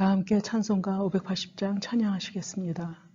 다 함께 찬송가 580장 찬양하시겠습니다.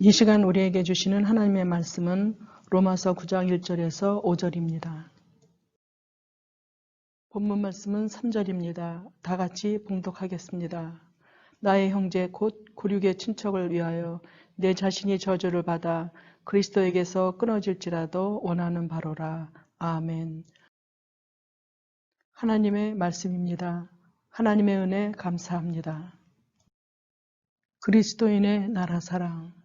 이 시간 우리에게 주시는 하나님의 말씀은 로마서 9장 1절에서 5절입니다. 본문 말씀은 3절입니다. 다 같이 봉독하겠습니다. 나의 형제 곧 구륙의 친척을 위하여 내 자신이 저주를 받아 그리스도에게서 끊어질지라도 원하는 바로라. 아멘. 하나님의 말씀입니다. 하나님의 은혜 감사합니다. 그리스도인의 나라 사랑.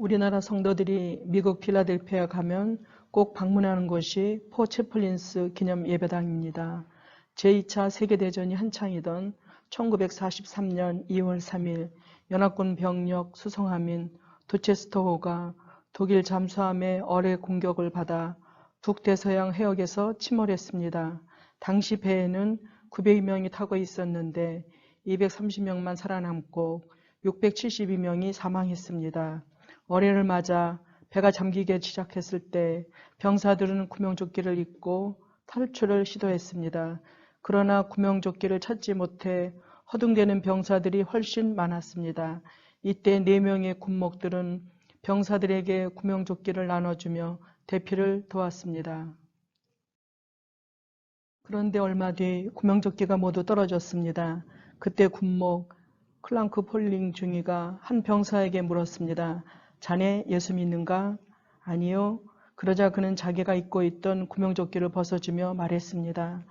우리나라 성도들이 미국 필라델피아 가면 꼭 방문하는 곳이 포체플린스 기념 예배당입니다. 제2차 세계대전이 한창이던 1943년 2월 3일 연합군 병력 수송함인 도체스터호가 독일 잠수함의 어뢰 공격을 받아 북대서양 해역에서 침몰했습니다. 당시 배에는 900명이 타고 있었는데 230명만 살아남고 672명이 사망했습니다. 어뢰를 맞아 배가 잠기기 시작했을 때 병사들은 구명조끼를 입고 탈출을 시도했습니다. 그러나 구명조끼를 찾지 못해 허둥대는 병사들이 훨씬 많았습니다. 이때 4명의 군목들은 병사들에게 구명조끼를 나눠주며 대피를 도왔습니다. 그런데 얼마 뒤 구명조끼가 모두 떨어졌습니다. 그때 군목 클랑크 폴링 중위가 한 병사에게 물었습니다. 자네 예수 믿는가? 아니요. 그러자 그는 자기가 입고 있던 구명조끼를 벗어주며 말했습니다.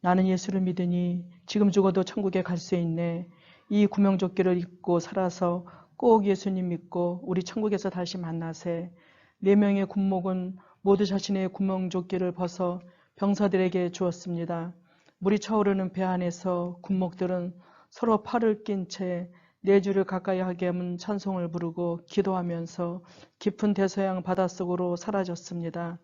나는 예수를 믿으니 지금 죽어도 천국에 갈 수 있네. 이 구명조끼를 입고 살아서 꼭 예수님 믿고 우리 천국에서 다시 만나세. 4명의 군목은 모두 자신의 구명조끼를 벗어 병사들에게 주었습니다. 물이 차오르는 배 안에서 군목들은 서로 팔을 낀 채 4주를 가까이 하게 하면 찬송을 부르고 기도하면서 깊은 대서양 바닷속으로 사라졌습니다.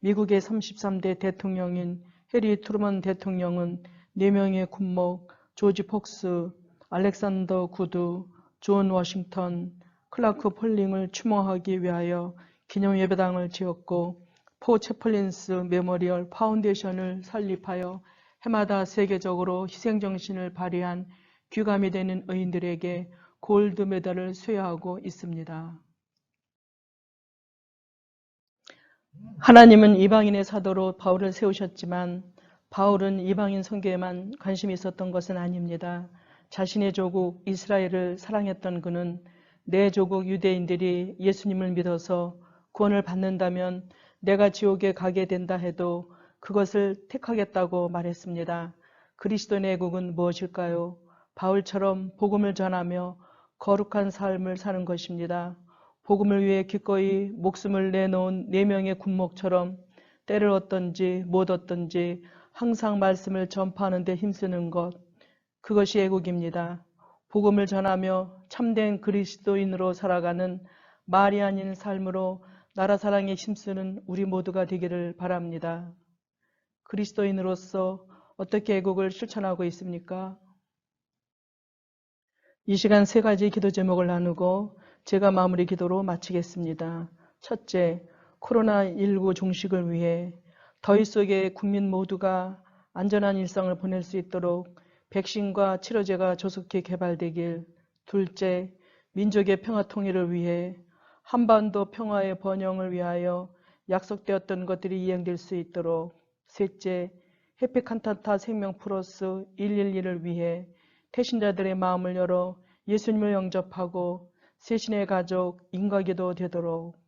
미국의 33대 대통령인 해리 트루먼 대통령은 4명의 군목 조지 폭스, 알렉산더 구두, 존 워싱턴, 클라크 폴링을 추모하기 위하여 기념 예배당을 지었고 포 채플린스 메모리얼 파운데이션을 설립하여 해마다 세계적으로 희생정신을 발휘한 귀감이 되는 의인들에게 골드 메달을 수여하고 있습니다. 하나님은 이방인의 사도로 바울을 세우셨지만 바울은 이방인 선교에만 관심이 있었던 것은 아닙니다. 자신의 조국 이스라엘을 사랑했던 그는 내 조국 유대인들이 예수님을 믿어서 구원을 받는다면 내가 지옥에 가게 된다 해도 그것을 택하겠다고 말했습니다. 그리스도의 내국은 무엇일까요? 바울처럼 복음을 전하며 거룩한 삶을 사는 것입니다. 복음을 위해 기꺼이 목숨을 내놓은 4명의 군목처럼 때를 얻든지 못 얻든지 항상 말씀을 전파하는 데 힘쓰는 것, 그것이 애국입니다. 복음을 전하며 참된 그리스도인으로 살아가는 말이 아닌 삶으로 나라 사랑에 힘쓰는 우리 모두가 되기를 바랍니다. 그리스도인으로서 어떻게 애국을 실천하고 있습니까? 이 시간 3가지 기도 제목을 나누고 제가 마무리 기도로 마치겠습니다. 첫째, 코로나19 종식을 위해 더위 속에 국민 모두가 안전한 일상을 보낼 수 있도록 백신과 치료제가 조속히 개발되길. 둘째, 민족의 평화 통일을 위해 한반도 평화의 번영을 위하여 약속되었던 것들이 이행될 수 있도록. 셋째, 해피칸타타 생명 플러스 112를 위해 태신자들의 마음을 열어 예수님을 영접하고 세신의 가족 인과기도 되도록.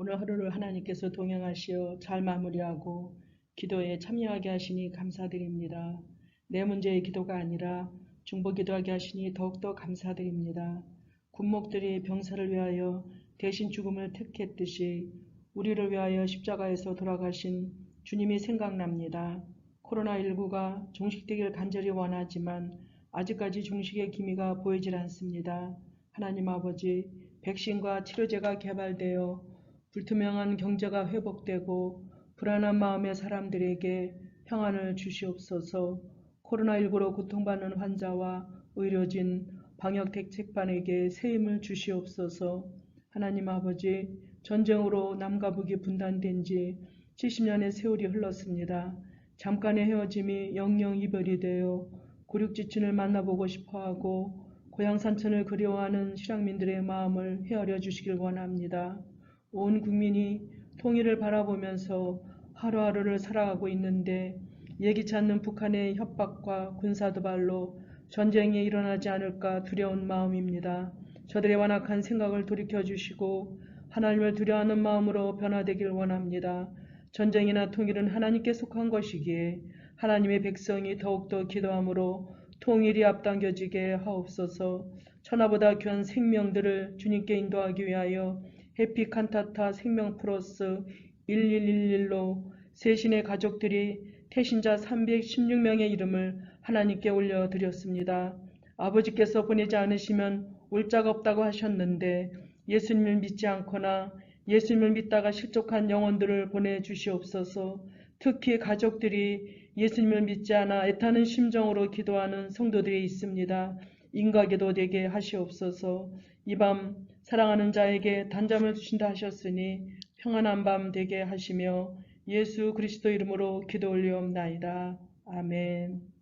오늘 하루를 하나님께서 동행하시어 잘 마무리하고 기도에 참여하게 하시니 감사드립니다. 내 문제의 기도가 아니라 중보 기도하게 하시니 더욱더 감사드립니다. 군목들이 병사를 위하여 대신 죽음을 택했듯이 우리를 위하여 십자가에서 돌아가신 주님이 생각납니다. 코로나19가 종식되길 간절히 원하지만 아직까지 종식의 기미가 보이질 않습니다. 하나님 아버지, 백신과 치료제가 개발되어 불투명한 경제가 회복되고 불안한 마음의 사람들에게 평안을 주시옵소서. 코로나19로 고통받는 환자와 의료진, 방역 대책반에게 새 힘을 주시옵소서. 하나님 아버지, 전쟁으로 남과 북이 분단된 지 70년의 세월이 흘렀습니다. 잠깐의 헤어짐이 영영 이별이 되어 고륙지춘을 만나보고 싶어하고 고향 산천을 그리워하는 실향민들의 마음을 헤아려 주시길 원합니다. 온 국민이 통일을 바라보면서 하루하루를 살아가고 있는데 예기치 않는 북한의 협박과 군사도발로 전쟁이 일어나지 않을까 두려운 마음입니다. 저들의 완악한 생각을 돌이켜주시고 하나님을 두려워하는 마음으로 변화되길 원합니다. 전쟁이나 통일은 하나님께 속한 것이기에 하나님의 백성이 더욱더 기도함으로 통일이 앞당겨지게 하옵소서. 천하보다 귀한 생명들을 주님께 인도하기 위하여 해피 칸타타 생명 플러스 1111로 세신의 가족들이 태신자 316명의 이름을 하나님께 올려드렸습니다. 아버지께서 보내지 않으시면 올 자가 없다고 하셨는데 예수님을 믿지 않거나 예수님을 믿다가 실족한 영혼들을 보내주시옵소서. 특히 가족들이 예수님을 믿지 않아 애타는 심정으로 기도하는 성도들이 있습니다. 인가기도 되게 하시옵소서. 이 밤 사랑하는 자에게 단잠을 주신다 하셨으니 평안한 밤 되게 하시며 예수 그리스도 이름으로 기도 올리옵나이다. 아멘.